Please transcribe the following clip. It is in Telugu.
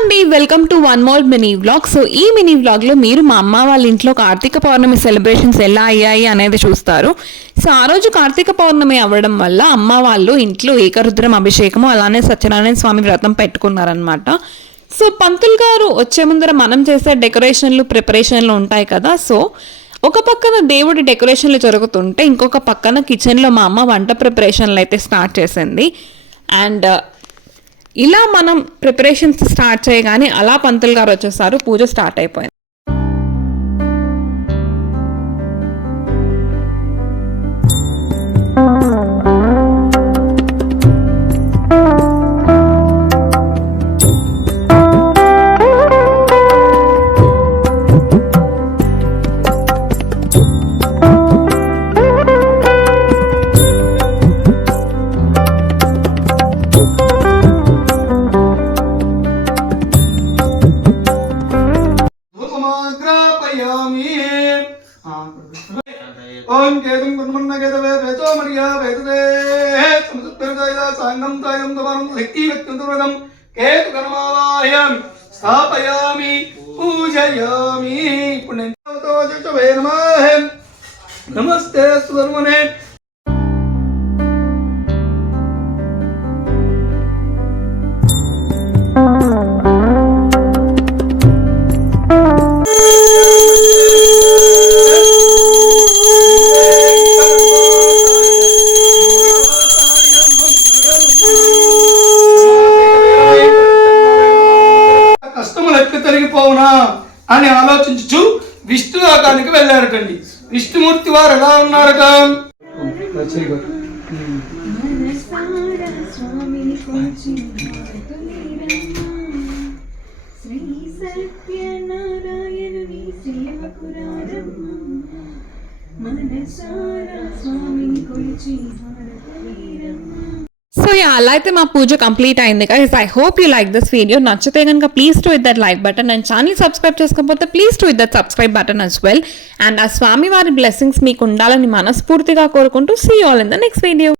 అండి, welcome to one more mini vlog. So ఈ మినీ వ్లాగ్లో మీరు మా అమ్మ వాళ్ళ ఇంట్లో కార్తీక పౌర్ణమి సెలబ్రేషన్స్ ఎలా అయ్యాయి అనేది చూస్తారు. సో ఆ రోజు కార్తీక పౌర్ణమి అవ్వడం వల్ల అమ్మ వాళ్ళు ఇంట్లో ఏకరుద్రం అభిషేకము అలానే సత్యనారాయణ స్వామి వ్రతం పెట్టుకున్నారనమాట. సో పంతులు గారు వచ్చే ముందర మనం చేసే డెకరేషన్లు ప్రిపరేషన్లు ఉంటాయి కదా. సో ఒక పక్కన దేవుడి డెకరేషన్లు జరుగుతుంటే ఇంకొక పక్కన కిచెన్లో మా అమ్మ వంట ప్రిపరేషన్లు అయితే స్టార్ట్ చేసింది. అండ్ ఇలా మనం ప్రిపరేషన్స్ స్టార్ట్ చేయగానే అలా పంతులు గారు వచ్చేసారు, పూజ స్టార్ట్ అయిపోయింది. ओम केतुं कुर्मन्न केतवे वेतो मर्या वेतते समसुत्तरदायदा सांगं तायं तवरं शक्ति व्यक्तुरदं केतु कर्मावाहयामि स्थापयामि पूजयामि पुण्यंतो जचवे नमः नमस्ते सुधर्मने తొలగిపోవునా అని ఆలోచించు విష్ణులోకానికి వెళ్ళారటండి. విష్ణుమూర్తి వారు ఎలా ఉన్నారట? సో అలా అయితే మా పూజ కంప్లీట్ అయింది guys. I hope you like this video. నచ్చితే కనుక please to hit that like button and channel subscribe చేసుకోకపోతే please to hit that subscribe button as well. And ఆ స్వామి వారి బ్లెస్సింగ్స్ మీకు ఉండాలని మనస్ఫూర్తిగా కోరుకుంటూ see you all in the next video.